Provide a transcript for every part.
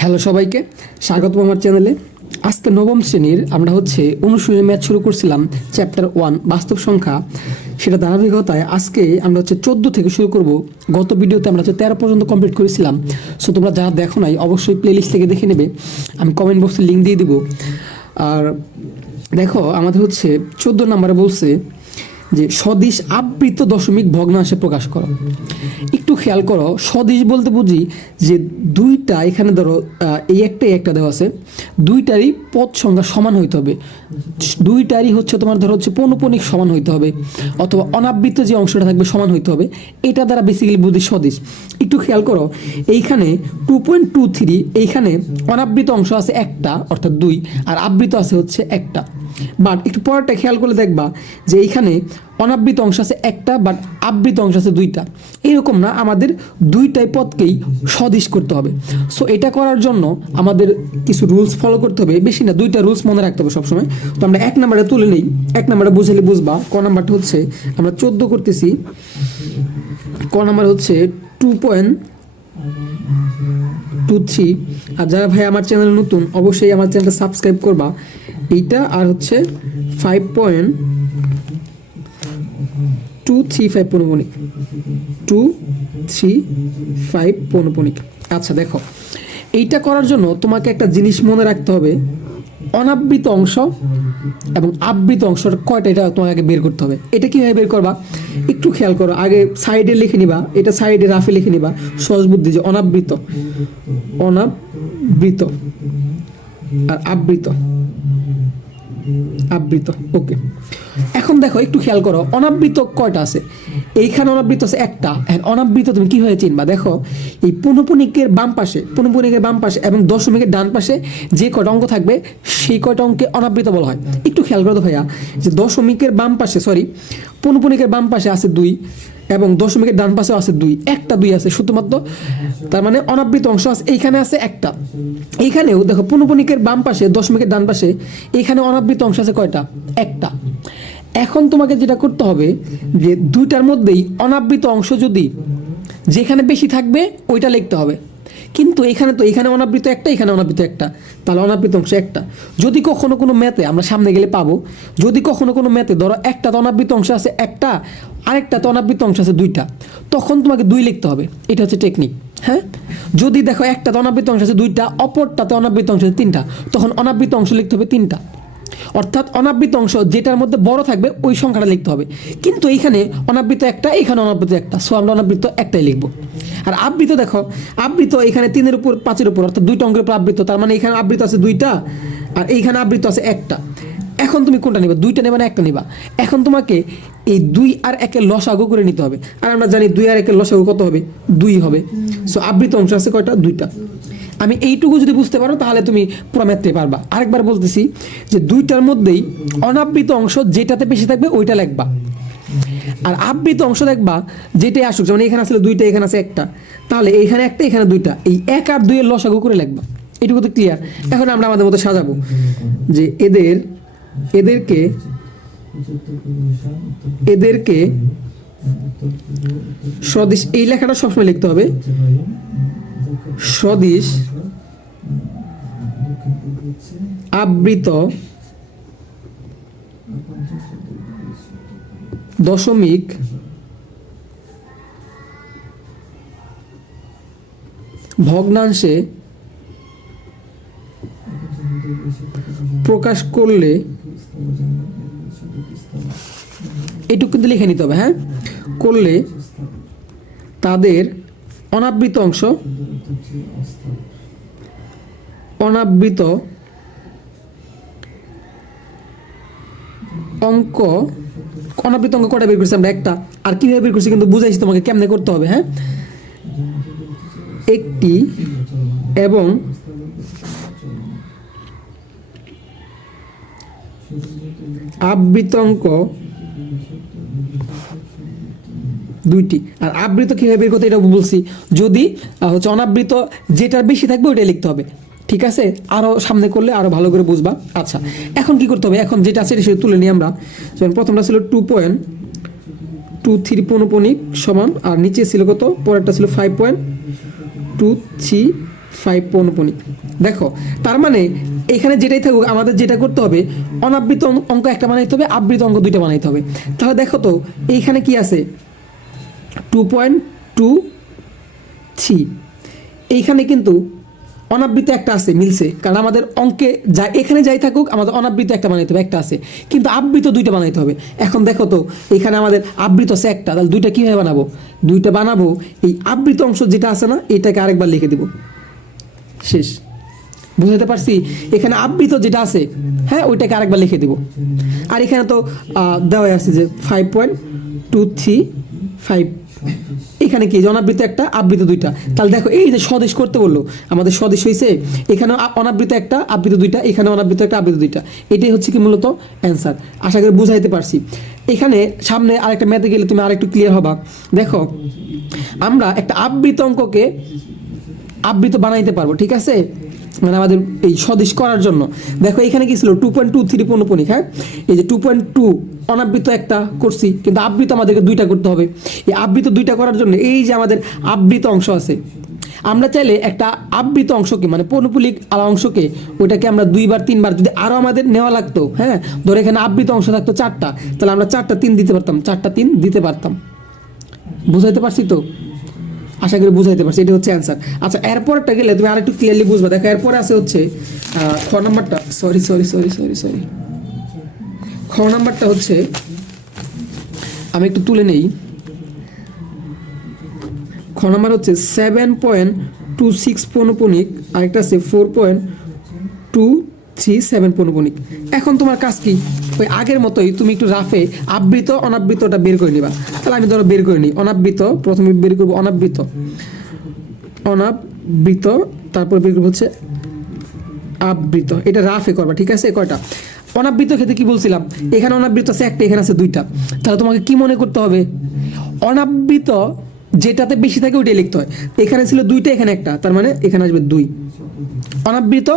Hello সবাইকে, স্বাগত আমার চ্যানেলে। আজকে নবম শ্রেণীর আমরা অনুশীলনী ম্যাথ শুরু করছিলাম চ্যাপ্টার 1 বাস্তব সংখ্যা। সেটা ধারাবাহিকতায় আজকে আমরা 14 থেকে শুরু করব। গত ভিডিওতে আমরা 13 পর্যন্ত কমপ্লিট করেছিলাম। সো তোমরা যারা দেখো নাই অবশ্যই প্লেলিস্ট থেকে দেখে নেবে, আমি কমেন্ট বক্সে লিঙ্ক দিয়ে দিব। আর দেখো আমাদের 14 নম্বরে বলছে যে সদিশ আবৃত দশমিক ভগ্নাংশে প্রকাশ করো। একটু খেয়াল করো, সদিশ বলতে বুঝি যে দুইটা, এখানে ধরো এই একটা দেওয়া আছে, দুইটারই পদ সংখ্যা সমান হইতে হবে, দুইটারই তোমার ধরো পৌনঃপুনিক সমান হইতে হবে, অথবা অনাবৃত যে অংশটা থাকবে সমান হইতে হবে। এটা দ্বারা বেসিক্যালি বুঝি সদিশ। একটু খেয়াল করো, এইখানে 2.23, এইখানে অনাবৃত অংশ আছে একটা অর্থাৎ 2, আর আবৃত আছে একটা। বাট একটু পরেরটা খেয়াল করলে দেখবা যে এইখানে অনাবৃত অংশ আছে একটা, বাট আবৃত অংশ আছে দুইটা। এরকম না, আমাদের দুইটাই পদকেই সদিশ করতে হবে। সো এটা করার জন্য আমাদের কিছু রুলস ফলো করতে হবে, বেশি না, দুইটা রুলস মনে রাখতে হবে সবসময়। তো আমরা 1 নাম্বারে তুলে নিই। 1 নাম্বারে বুঝলে বুঝবা। ক নাম্বারটা আমরা 14 করতেছি। ক নাম্বার 2.23। আর যারা ভাই আমার চ্যানেল নতুন, অবশ্যই আমার চ্যানেলটা সাবস্ক্রাইব করবা। এইটা আর 5.235 পৌনঃপুনিক, 235 পৌনঃপুনিক। আচ্ছা দেখো, এইটা করার জন্য তোমাকে একটা জিনিস মনে রাখতে হবে, অনাবৃত অংশ এবং আবৃত অংশটা কয়টা, এটা তোমাকে বের করতে হবে। এটা কীভাবে বের করবা একটু খেয়াল করো। আগে সাইডে লিখে নিবা, এটা সাইডে রাফে লিখে নিবা, সহজ বুদ্ধি, যে অনাবৃত আর আবৃত। ওকে, এখন দেখো একটু খেয়াল করো, অনাবৃত কয়টা আছে? এইখানে অনাবৃত আছে একটা। অনাবৃত তুমি কিভাবে চিনবা? দেখো, এই পৌনঃপুনিকের বাম পাশে এবং দশমিকের ডান পাশে যে কয়টা অঙ্ক থাকবে সেই কয়টা অঙ্কে অনাবৃত বলা হয়। একটু খেয়াল করো ভাইয়া, যে পৌনঃপুনিকের বাম পাশে আছে 2 এবং দশমিকের ডান পাশেও আছে 2, একটা 2 আছে শুধুমাত্র। তার মানে অনাবৃত অংশ আছে এইখানে আছে একটা। এইখানেও দেখো, পৌনঃপুনিকের বাম পাশে দশমিকের ডান পাশে এইখানে অনাবৃত অংশ আছে কয়টা? একটা। এখন তোমাকে যেটা করতে হবে, যে দুইটার মধ্যেই অনাবৃত অংশ যদি যেখানে বেশি থাকবে ওইটা লিখতে হবে। কিন্তু এখানে অনাবৃত একটা, এখানে অনাবৃত একটা, তাহলে অনাবৃত অংশ একটা। যদি কখনো কোনো ম্যাথে আমরা সামনে গেলে পাবো, যদি কখনো কোনো ম্যাথে ধরো একটা অনাবৃত অংশ আছে একটা, আরেকটাতে অনাবৃত অংশ আছে 2টা, তখন তোমাকে 2 লিখতে হবে। এটা টেকনিক। হ্যাঁ, যদি দেখো একটাতে অনাবৃত অংশ আছে 2টা, অপরটাতে অনাবৃত অংশ আছে 3টা, তখন অনাবৃত অংশ লিখতে হবে 3টা। অর্থাৎ অনাবৃত অংশ যেটার মধ্যে বড় থাকবে ওই সংখ্যাটা লিখতে হবে। কিন্তু এইখানে অনাবৃত একটা, এখানে অনাবৃত একটা, সো আমরা অনাবৃত একটাই লিখবো। আর আবৃত দেখো, আবৃত এখানে 3-এর উপর 5-এর উপর, অর্থাৎ 2টা অঙ্কের উপর আবৃত, তার মানে এখানে আবৃত আছে 2টা আর এইখানে আবৃত আছে একটা। এখন তুমি কোনটা নেবা? 2টা নেবা না একটা নেবা? এখন তোমাকে এই 2 আর 1-এর লসাগু করে নিতে হবে। আর আমরা জানি 2 আর 1-এর লসাগু কত হবে? 2 হবে। সো আবৃত অংশ আছে কয়টা? 2টা। আমি এইটুকু যদি বুঝতে পারো তাহলে তুমি পুরো ম্যাথটা পারবা। আরেকবার বলতেছি, যে 2টার মধ্যেই অনাবৃত অংশ যেটাতে বেশি থাকবে ওইটা লিখবা, আর আবৃত অংশ দেখবা যেটাই আসুক, যেমন এখানে আসলে 2টা, এখানে আছে একটা, তাহলে এইখানে একটা, এখানে 2টা, এই 1 আর 2-এর লসাগু করে লিখবা। এটুকু তো ক্লিয়ার। এখন আমরা আমাদের মতো সাজাবো, যে এদেরকে সদিশ, এই লেখাটা সবসময় লিখতে হবে, সদিশ আবৃত দশমিক ভগ্নাংশে প্রকাশ করলে, এটুকু কিন্তু লিখে নিতে হবে। হ্যাঁ, করলে তাদের অনাবৃত অংশ অঙ্ক অনাবৃত অঙ্ক কটা বের করছি আমরা? একটা। আর কিভাবে বের করছি কিন্তু বুঝাইছি তোমাকে কেমনে করতে হবে। হ্যাঁ, একটি এবং আবৃত অঙ্ক 2টি। আর আবৃত কিভাবে বের করতে এটা বলছি, যদি অনাবৃত যেটার বেশি থাকবে ওইটাই লিখতে হবে। ঠিক আছে, আরও সামনে করলে আরও ভালো করে বুঝবা। আচ্ছা, এখন কি করতে হবে? এখন যেটা আছে সেটা তুলে নিই আমরা। যেমন প্রথমটা ছিল 2.23 পৌনঃপুনিক সমান, আর নিচে ছিল কত? পরেরটা ছিল 5.2 2, 3, 5 পৌনপুনিক। দেখো তার মানে এখানে যেটাই থাকুক আমাদের যেটা করতে হবে, অনাবৃত অঙ্ক একটা বানাইতে হবে, আবৃত অঙ্ক দুইটা বানাইতে হবে। তাহলে দেখো তো এইখানে কি আছে 2.23, এইখানে কিন্তু অনাবৃত একটা আছে, মিলছে, কারণ আমাদের অঙ্কে যা এখানে যাই থাকুক আমাদের অনাবৃত একটা বানাইতে হবে, একটা আছে, কিন্তু আবৃত দুইটা বানাইতে হবে। এখন দেখো তো এখানে আমাদের আবৃত আছে একটা, তাহলে দুইটা কীভাবে বানাবো? দুইটা বানাবো, এই আবৃত অংশ যেটা আছে না এটাকে আরেকবার লিখে দেব, শেষ। বুঝতে পারছি? এখানে আবৃত যেটা আছে, হ্যাঁ, ওইটাকে আরেকবার লিখে দেব। আর এখানে তো দেওয়া আছে যে 5.235, এখানে কি অনাবৃত একটা, আবৃত দুইটা। তাহলে দেখো এই যে স্বদেশ করতে বললো, আমাদের স্বদেশ হয়েছে, এখানে অনাবৃত একটা, আবৃত দুইটা, এখানে অনাবৃত একটা, আবৃত দুইটা। এটাই হচ্ছে কি মূলত অ্যান্সার। আশা করি বুঝাইতে পারছি। এখানে সামনে আরেকটা ম্যাথে গেলে তুমি আরেকটু ক্লিয়ার হবা। দেখো আমরা একটা আবৃত অঙ্ককে আবৃত বানাইতে পারবো, ঠিক আছে, মানে আমাদের এই স্বদেশ করার জন্য। দেখো এখানে কি ছিল 2.23 পৌনপুনিক, হ্যাঁ, এই যে 2.2 অনাবৃত একটা করছি, কিন্তু আবৃত আমাদেরকে দুইটা করতে হবে। এই আবৃত দুইটা করার জন্য এই যে আমাদের আবৃত অংশ আছে, আমরা চাইলে একটা আবৃত অংশকে মানে পৌনপুনিক আলা অংশকে ওইটাকে আমরা 2বার 3বার যদি আরও আমাদের নেওয়া লাগতো, হ্যাঁ, ধরো এখানে আবৃত অংশ থাকতো 4টা, তাহলে আমরা 4টা 3 দিতে পারতাম, 4টা 3 দিতে পারতাম। বুঝাইতে পারছি তো? আশা করি বুঝাইতে পারছি। এটা হচ্ছে অ্যান্সার। আচ্ছা এরপরটা গেলে তুমি আরেকটু ক্লিয়ারলি বুঝবা। দেখো এরপরে আছে হচ্ছে খ নাম্বারটা, সরি, খ নাম্বারটা হচ্ছে, আমি একটু তুলে নেই। খ নাম্বার হচ্ছে 7.26 পৌনপুনিক, আরেকটা আছে 4.237 পৌনপুনিক। এখন তোমার কাজ কি? ওই আগের মতোই তুমি একটু রাফে আবৃত অনাবৃতটা বের করে নিবা। তাহলে আমি ধরো বের করে নিই অনাবৃত, প্রথমে বের করবো অনাবৃত, তারপর বের করবো হচ্ছে আবৃত। এটা রাফে করবা, ঠিক আছে? কয়টা অনাবৃত ক্ষেত্রে কি বলছিলাম, এখানে অনাবৃত আছে একটা, এখানে আছে দুইটা। তাহলে তোমাকে কি মনে করতে হবে? অনাবৃত যেটাতে বেশি থাকে ওইটাই লিখতে হয়। এখানে ছিল দুইটা, এখানে একটা, তার মানে এখানে আসবে 2। অনাবৃত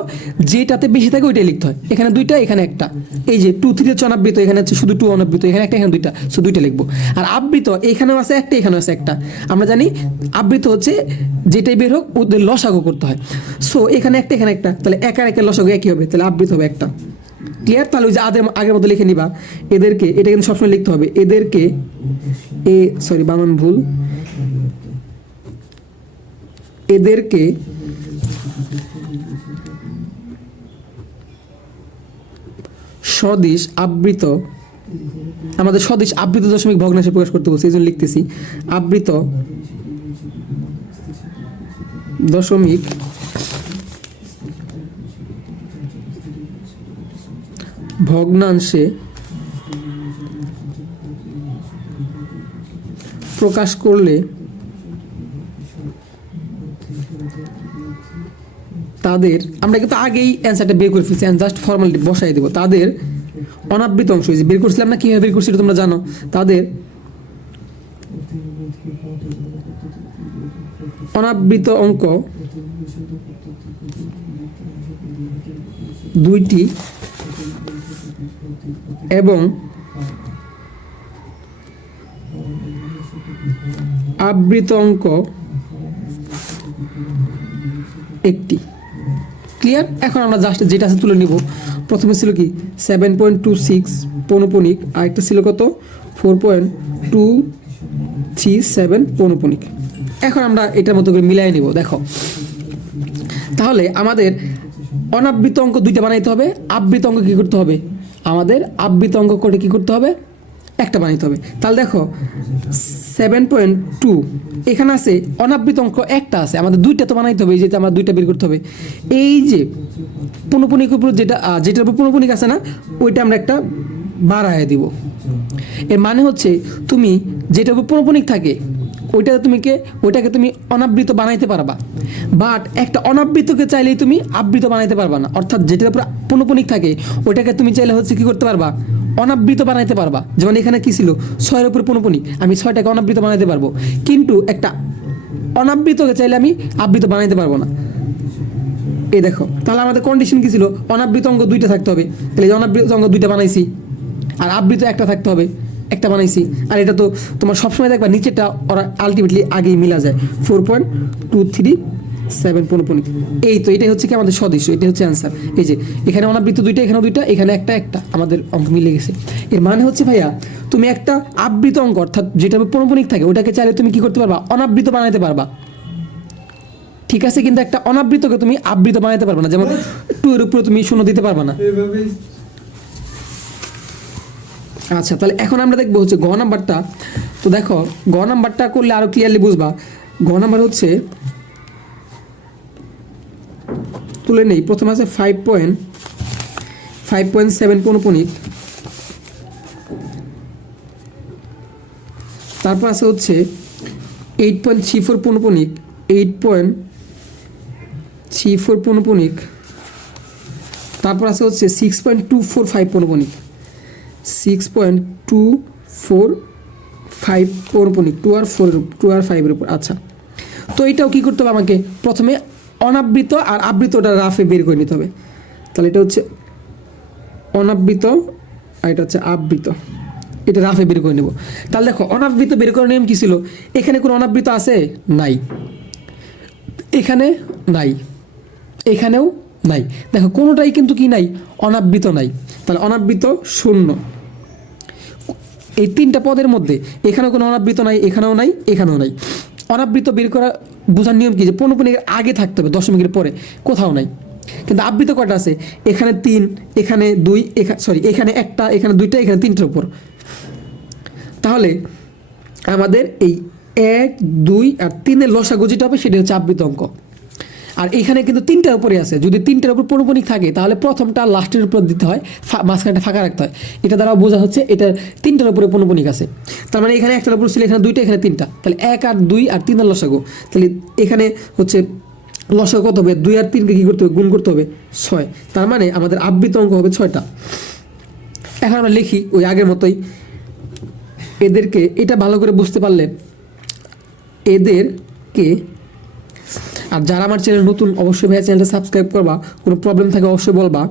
যেটাতে বেশি থাকে ওইটাই লিখতে হয়। এখানে দুইটা, এখানে একটা। এই যে 2, 3 হচ্ছে অনাবৃত, এখানে হচ্ছে শুধু 2 অনাবৃত, এখানে একটা, এখানে দুইটা, শুধু দুইটা লিখবো। আর আবৃত এখানেও আছে একটা, এখানেও আছে একটা। আমরা জানি আবৃত হচ্ছে যেটাই বের হোক ওদের লসাগু করতে হয়। সো এখানে একটা, এখানে একটা, তাহলে একার একের লসাগু একই হবে, তাহলে আবৃত হবে একটা। ক্লিয়ার? তাহলে ওই যে আগের মতো লিখে নিবা এদেরকে, এটা কিন্তু সবসময় লিখতে হবে, এদেরকে বানান ভুল, এদেরকে সদিশ আবৃত, আমাদের সদিশ আবৃত দশমিক ভগ্নাংশে প্রকাশ করতে বলছে, এই জন্য লিখতেছি আবৃত দশমিক ভগ্নাংশে প্রকাশ করলে তাদের, আমরা কিন্তু আগেই অ্যান্সারটা বের করে ফেলছি, জাস্ট ফর্মালিটি বসাই দেবো, তাদের অনাবৃত অংশ বের করছিলাম না, কীভাবে বের করছি এটা তোমরা জানো। তাদের অনাবৃত অঙ্ক দুইটি এবং আবৃত অঙ্ক একটি। ক্লিয়ার? এখন আমরা জাস্ট যেটা আছে তুলে নিব। প্রথমে ছিল কি 7.26 পৌনপুনিক, আর একটা ছিল কত 4.237 পৌনপুনিক। এখন আমরা এটার মতো করে মিলাই নিব। দেখো তাহলে আমাদের অনাবৃত অঙ্ক দুইটা বানাইতে হবে, আবৃত অঙ্ক কী করতে হবে? আমাদের আবৃত অঙ্ক করে কী করতে হবে? একটা বানাইতে হবে। তাহলে দেখো 7.2 এখানে আছে, অনাবৃত অঙ্ক একটা আছে, আমাদের দুইটা তো বানাইতে হবে, এই যে আমার দুইটা বের করতে হবে। এই যে পৌনপুনিক উপর যেটার উপর পৌনপুনিক আছে না, ওইটা আমরা একটা বাড়ায় দিব। এর মানে হচ্ছে তুমি যেটার উপর পৌনপুনিক থাকে ওইটাকে তুমি অনাবৃত বানাইতে পারবা, বাট একটা অনাবৃতকে চাইলেই তুমি আবৃত বানাইতে পারবা না। অর্থাৎ যেটার উপর পৌনপুনিক থাকে ওইটাকে তুমি চাইলে হচ্ছে কি করতে পারবা? অনাবৃত বানাইতে পারবা। যেমন এখানে কি ছিল 6-এর উপর পৌনপুনিক, আমি 6টাকে অনাবৃত বানাইতে পারবো, কিন্তু একটা অনাবৃতকে চাইলে আমি আবৃত বানাইতে পারবো না। এই দেখো, তাহলে আমাদের কন্ডিশন কি ছিল? অনাবৃত অঙ্ক দুইটা থাকতে হবে, তাহলে অনাবৃত অঙ্ক দুইটা বানাইছি, আর আবৃত একটা থাকতে হবে, একটা বানাইছি। আর এটা তো তোমার সবসময় দেখবা নিচেটা ওরা আলটিমেটলি আগেই মিলা যায়, 4.23 7 পৌনঃপুনিক। এই তো এটাই হচ্ছে কি আমাদের সদৃশ্য, এটাই হচ্ছে অ্যান্সার। এই যে এখানে অনাবৃত দুইটা, এখানে দুইটা, এখানে একটা একটা, আমাদের অঙ্ক মিলে গেছে। এর মানে হচ্ছে ভাইয়া তুমি একটা আবৃত অঙ্ক অর্থাৎ যেটা পৌনঃপুনিক থাকে ওটাকে চাইলে তুমি কি করতে পারবা, অনাবৃত বানাইতে পারবা, ঠিক আছে। কিন্তু একটা অনাবৃতকে তুমি আবৃত বানাইতে পারবে না, যেমন 2 এর উপরে তুমি 0 দিতে পারবা না। আচ্ছা, তাহলে এখন আমরা দেখবো হচ্ছে গ নাম্বারটা। তো দেখো গ নাম্বারটা করলে আরো ক্লিয়ারলি বুঝবা। গ নাম্বার হচ্ছে তুলে নেই, প্রথমে আছে 5.7 পৌনঃপুনিক, তারপর আছে হচ্ছে 8.34 পৌনঃপুনিক, 8.34 পৌনঃপুনিক, তারপর আছে হচ্ছে 6.245 পৌনঃপুনিক, 6.245 পৌনঃপুনিক, 2 আর 5 এর উপর। আচ্ছা, তো এটাও কি করতে হবে আমাকে, প্রথমে অনাবৃত আর আবৃতটা রাফে বের করে নিতে হবে। তাহলে এটা হচ্ছে অনাবৃত আর এটা হচ্ছে আবৃত, এটা রাফে বের করে নেব। তাহলে দেখো অনাবৃত বের করার নিয়ম কী ছিল, এখানে কোনো অনাবৃত আছে নাই, এখানে নাই, এখানেও নাই, দেখো কোনোটাই কিন্তু কি নাই, অনাবৃত নাই। তাহলে অনাবৃত 0, এই তিনটা পদের মধ্যে এখানেও কোনো অনাবৃত নাই, এখানেও নাই, এখানেও নাই। অনাবৃত বের করা বোঝার নিয়ম কি, যে পৌনঃপুনিকের আগে থাকতে হবে, দশমিকের পরে কোথাও নাই। কিন্তু আবৃত কয়টা আছে, এখানে 3, এখানে 2, এখানে একটা, এখানে 2টা, এখানে 3টার উপর। তাহলে আমাদের এই 1, 2 আর 3-এর লসাগু যেটা হবে সেটা হচ্ছে আবৃত অঙ্ক। আর এখানে কিন্তু 3টার উপরে আছে, যদি 3টার উপর পৌনঃপুনিক থাকে তাহলে প্রথমটা লাস্টের উপর দিতে হয়, মাঝখানটা ফাঁকা রাখতে হয়। এটা দ্বারা বোঝা হচ্ছে এটা 3টার উপরে পৌনঃপুনিক আছে। তার মানে এখানে একটার উপর ছিল, এখানে 2টা, এখানে 3টা, তাহলে 1 আর 2 আর 3 এর লসাগু। তাহলে এখানে হচ্ছে লসাগু কত হবে, 2 আর 3কে কী করতে হবে, গুণ করতে হবে 6। তার মানে আমাদের আবৃত অঙ্ক হবে 6টা। এখন আমরা লিখি ওই আগের মতোই, এদেরকে, এটা ভালো করে বুঝতে পারলে এদেরকে, আর যারা আমার চ্যানেল নতুন অবশ্যই ভাইয়া চ্যানেলটা সাবস্ক্রাইব করবা, কোনো প্রবলেম থাকে অবশ্যই বলবা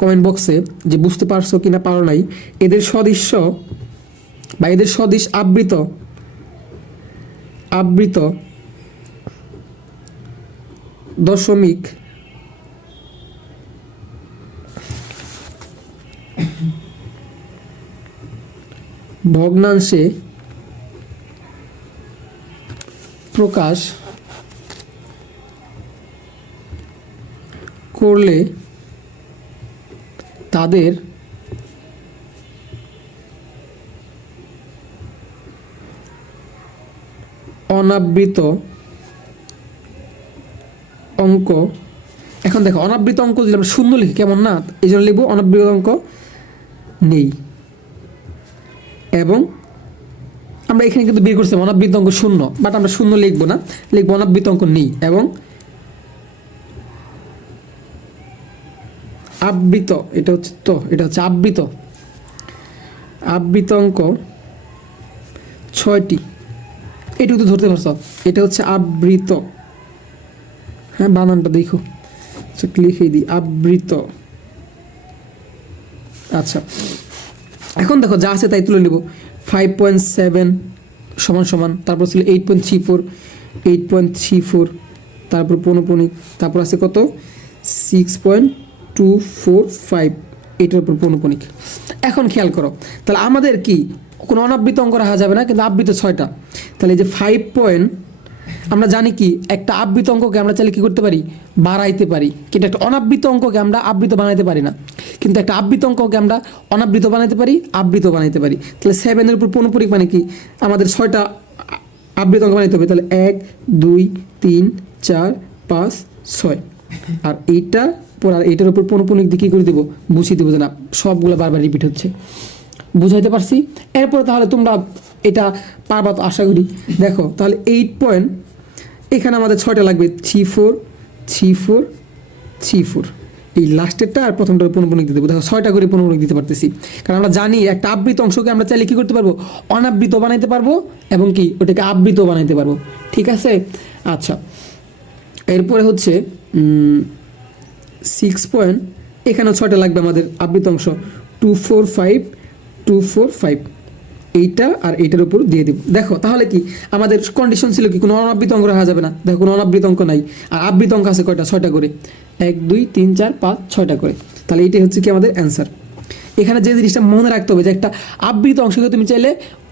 কমেন্ট বক্সে যে বুঝতে পারছো কি না পারো নাই। এদের সদৃশ্য বা এদের সদৃশ আবৃত দশমিক ভগ্নাংশে প্রকাশ করলে তাদের অনাবৃত অঙ্ক। এখন দেখো অনাবৃত অঙ্ক যদি আমরা শূন্য লিখি কেমন না, এই জন্য লিখবো অনাবৃত অঙ্ক নেই। এবং আমরা এখানে কিন্তু বের করছি অনাবৃত অঙ্ক 0, বাট আমরা 0 লিখবো না, লিখবো অনাবৃত অঙ্ক নেই। এবং আবৃত, এটা হচ্ছে তো, এটা হচ্ছে আবৃত অঙ্ক 6টি। এটুকু তো ধরতে পারছো, এটা হচ্ছে আবৃত, হ্যাঁ বানানটা দেখো, লিখে দিই আবৃত। আচ্ছা, এখন দেখো যা আছে তাই তুলে নিব। 5.7 সমান সমান, তারপর ছিল 8.34, তারপর পৌনঃপুনিক, তারপর আছে কত 6.245, এটার উপর পৌনঃপুনিক। এখন খেয়াল করো, তাহলে আমাদের কি কোনো অনাবৃত অঙ্ক রাখা যাবে না, কিন্তু আবৃত 6টা। তাহলে এই যে 5 আমরা জানি কি একটা আবৃত অঙ্ককে আমরা চাইলে কি করতে পারি, বাড়াইতে পারি, কিন্তু একটা অনাবৃত অঙ্ককে আমরা আবৃত বানাইতে পারি না। কিন্তু একটা আবৃত অঙ্ককে আমরা অনাবৃত বানাইতে পারি, আবৃত বানাইতে পারি। তাহলে 7-এর উপর পৌনঃপুনিক মানে কি, আমাদের 6টা আবৃত অঙ্ক বানাইতে হবে। তাহলে 1, 2, 3, 4, 5, 6, আর এইটা পর আর এইটার উপর পৌনঃপুনিক দিয়ে কী করে দেবো, বুঝিয়ে দেবো যে না সবগুলো বারবার রিপিট হচ্ছে। বুঝাইতে পারছি? এরপর তাহলে তোমরা এটা পারবা তো আশা করি। দেখো তাহলে 8 এখানে আমাদের 6টা লাগবে, 3 4 3 4 3 4, এই লাস্টেরটা আর প্রথমটা পৌনঃপুনিক দিতে দেবো। দেখো 6টা করে পৌনঃপুনিক দিতে পারতেছি, কারণ আমরা জানি একটা আবৃত অংশকে আমরা চাইলে কী করতে পারবো, অনাবৃত বানাইতে পারবো, এবং কি ওটাকে আবৃত বানাইতে পারবো। ঠিক আছে? আচ্ছা, এরপরে হচ্ছে 6 এখানেও 6টা লাগবে আমাদের আবৃত অংশ, 2 4 5 2 4 5, এইটা আর এইটার উপর দিয়ে দিব। দেখো তাহলে কি আমাদের কন্ডিশন ছিল কি, কোনো অনাবৃত অঙ্ক রাখা যাবে না। দেখো কোনো অনাবৃত অঙ্ক নাই, আর আবৃত অঙ্ক আছে কয়টা, 6টা করে, 1 2 3 4 5 6টা করে। তাহলে এইটাই হচ্ছে কি আমাদের অ্যান্সার। এখানে যে জিনিসটা মনে রাখতে হবে যে একটা আবৃত অংশকে তুমি চাইলে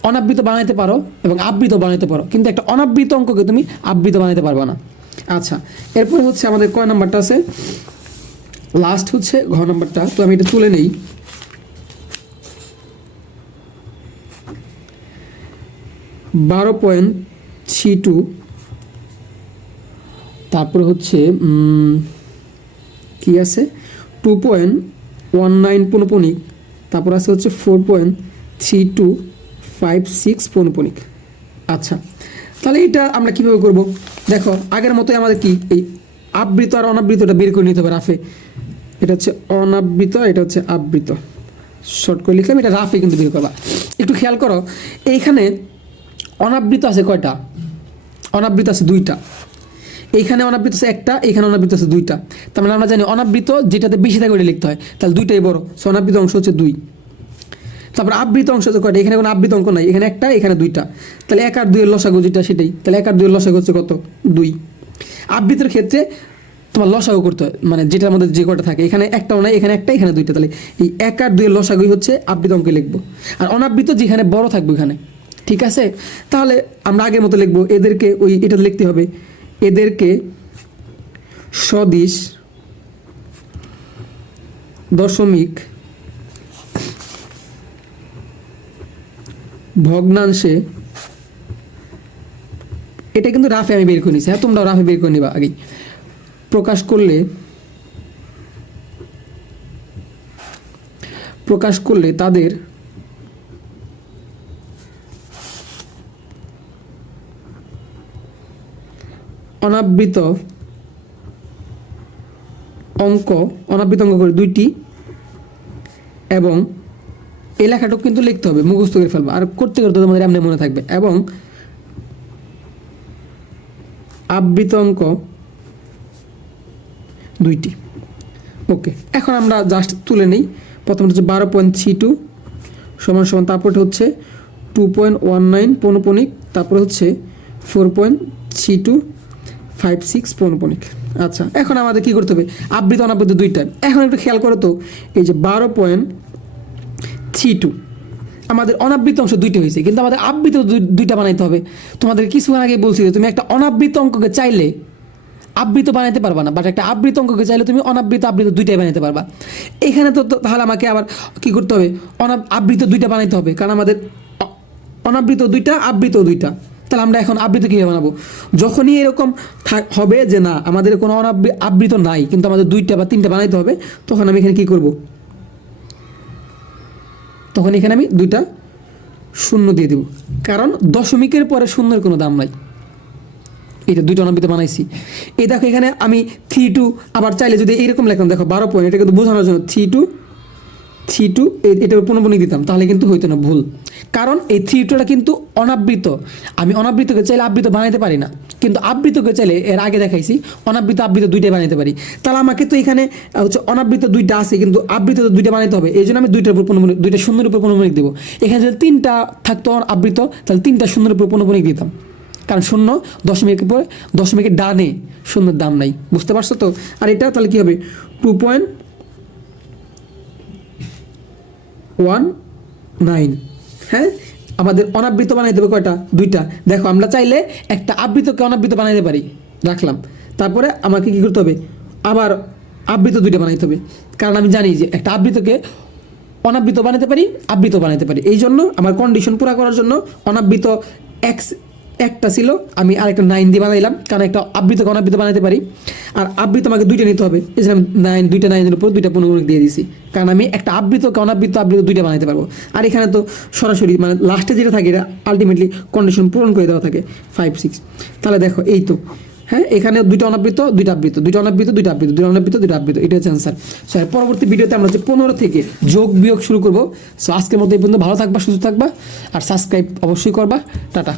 অনাবৃত বানাইতে পারো এবং আবৃত বানাইতে পারো, কিন্তু একটা অনাবৃত অঙ্ককে তুমি আবৃত বানাইতে পারবে না। আচ্ছা, এরপরে হচ্ছে আমাদের কয় নাম্বারটা আছে, লাস্ট হচ্ছে ঘ নাম্বারটা। তো আমি এটা তুলে নেই। 12.32, তারপরে হচ্ছে কি আছে 2.19 পৌনঃপুনিক, তারপর আছে হচ্ছে 4.3256 পৌনঃপুনিক। আচ্ছা, তাহলে এটা আমরা কীভাবে করব? দেখো আগের মতোই আমাদের কি এই আবৃত আর অনাবৃতটা বের করে নিতে হবে রাফে। এটা হচ্ছে অনাবৃত, এটা হচ্ছে আবৃত, শর্ট করে লিখলাম, এটা রাফে কিন্তু বের করবা। একটু খেয়াল করো, এইখানে অনাবৃত আছে কয়টা, অনাবৃত আছে 2টা, এইখানে অনাবৃত আছে 1টা, এইখানে অনাবৃত আছে 2টা। তার মানে আমরা জানি অনাবৃত যেটাতে বেশি থাকে ওটা লিখতে হয়, তাহলে 2টাই বড়, সো অনাবৃত অংশ হচ্ছে 2। তারপর আবৃত অংশ হচ্ছে কয়টা, এখানে কোনো আবৃত অঙ্ক নাই, এখানে 1টা, এখানে 2টা, তাহলে 1 আর 2 এর লসাগু যেটা সেটাই, তাহলে 1 আর 2 এর লসাগু হচ্ছে কত, 2। আবৃতের ক্ষেত্রে তোমার লসাগু করতে হয়, মানে যেটার মধ্যে যে কটা থাকে, এখানে 1টাও নাই, এখানে 1টা, এখানে 2টা, তাহলে এই 1 আর 2 এর লসাগুই হচ্ছে আবৃত অঙ্কে লিখবো। আর অনাবৃত যেখানে বড় থাকবে ওখানে, ঠিক আছে? তাহলে আমরা আগের মতো লিখবো, এদেরকে ওই এটা লিখতে হবে, এদেরকে সদিশ দশমিক ভগ্নাংশে, এটা কিন্তু রাফে আমি বের করে নিছি, হ্যাঁ তোমরাও রাফে বের করে নিবা আগেই, প্রকাশ করলে তাদের অনাবৃত অঙ্ক করে 2টি, এবং এই লেখাটাও কিন্তু লিখতে হবে, মুখস্থ করে ফেলবে, আর করতে করতে তোমাদের এমনি মনে থাকবে, এবং আবৃত অঙ্ক 2টি। ওকে, এখন আমরা জাস্ট তুলে নিই। প্রথমটা হচ্ছে 12.32 সমান সমান, তারপরটা হচ্ছে 2.19 পৌনঃপুনিক, তারপরে হচ্ছে 4.3256 পৌনঃপুনিক। আচ্ছা, এখন আমাদের কি করতে হবে, আবৃত অনাবৃত 2টা। এখন একটু খেয়াল করো তো, এই যে 12.32 আমাদের অনাবৃত অংশ 2টা হয়েছে, কিন্তু আমাদের আবৃত 2টা বানাইতে হবে। তোমাদের কিছুক্ষণ আগে বলছি যে তুমি একটা অনাবৃত অঙ্ককে চাইলে আবৃত বানাইতে পারবা না, বাট একটা আবৃত অঙ্ককে চাইলে তুমি অনাবৃত আবৃত 2টাই বানাইতে পারবা। এখানে তো তাহলে আমাকে আবার কি করতে হবে, আবৃত 2টা বানাইতে হবে, কারণ আমাদের অনাবৃত 2টা, আবৃত 2টা। তাহলে আমরা এখন আবৃত কীভাবে বানাবো? যখনই এরকম হবে যে না আমাদের কোনো আবৃত নাই, কিন্তু আমাদের 2টা বা 3টা বানাইতে হবে, তখন আমি এখানে কি করব, তখন এখানে আমি 2টা শূন্য দিয়ে দেব, কারণ দশমিকের পরে শূন্যের কোনো দাম নাই। এটা 2টা অনাবৃত বানাইছি। এই দেখো এখানে আমি 3 2 আবার চাইলে যদি এইরকম লিখতাম, দেখো 12 পয়েন্ট, এটা কিন্তু বোঝানোর জন্য 3 2 এটার পৌনঃপুনিক দিতাম, তাহলে কিন্তু হইতো না, ভুল। কারণ এই 3 2টা কিন্তু অনাবৃত, আমি অনাবৃতকে চাইলে আবৃত বানাইতে পারি না, কিন্তু আবৃতকে চাইলে এর আগে দেখাইছি আবৃত 2টাই বানাইতে পারি। তাহলে আমাকে তো এখানে হচ্ছে অনাবৃত 2টা আছে, কিন্তু আবৃত তো 2টা বানাইতে হবে, এই জন্য আমি 2টার উপর পৌনঃপুনিক, 2টা শূন্যের উপর পৌনঃপুনিক দেবো। এখানে যদি 3টা থাকতো আবৃত, তাহলে 3টা শূন্যের উপর পৌনঃপুনিক দিতাম, কারণ শূন্য দশমিকের পরে, দশমিকের ডানে শূন্যের দাম নাই, বুঝতে পারছো তো? আর এটা তাহলে কি হবে, 2.19। হ্যাঁ, আমাদের অনাবৃত বানাইতে হবে কয়টা, 2টা। দেখো আমরা চাইলে একটা আবৃতকে অনাবৃত বানাইতে পারি, রাখলাম, তারপরে আমাকে কি করতে হবে, আবার আবৃত 2টা বানাইতে হবে, কারণ আমি জানি যে একটা আবৃতকে অনাবৃত বানাতে পারি, আবৃত বানাতে পারি। এই জন্য আমার কন্ডিশন পুরা করার জন্য অনাবৃত একটা ছিল, আমি আরেকটা 9 দিয়ে বানাইলাম, কারণ একটা আবৃতকে অনাবৃত বানাতে পারি, আর আবৃত আমাকে 2টা নিতে হবে, এই জন্য 2টা 9-এর উপর 2টা পৌনঃপুনিক দিয়ে দিয়েছি, কারণ আমি একটা আবৃতকে অনাবৃত 2টা বানাতে পারবো। আর এখানে তো সরাসরি মানে লাস্টে যেটা থাকে এটা আলটিমেটলি কন্ডিশন পূরণ করে দেওয়া থাকে 5 6। তাহলে দেখো এই তো, হ্যাঁ এখানে 2টা অনাবৃত 2টা আবৃত, 2টা অনাবৃত 2টা আবৃত, 2টা অনাবৃত 2টা আবৃত, এটা হচ্ছে অ্যান্সার। সো পরবর্তী ভিডিওতে আমরা হচ্ছে 15 থেকে যোগ বিয়োগ শুরু করবো। সো আজকের মতো এই পর্যন্ত, ভালো থাকবা, সুস্থ থাকবা, আর সাবস্ক্রাইব অবশ্যই করবা। টাটা।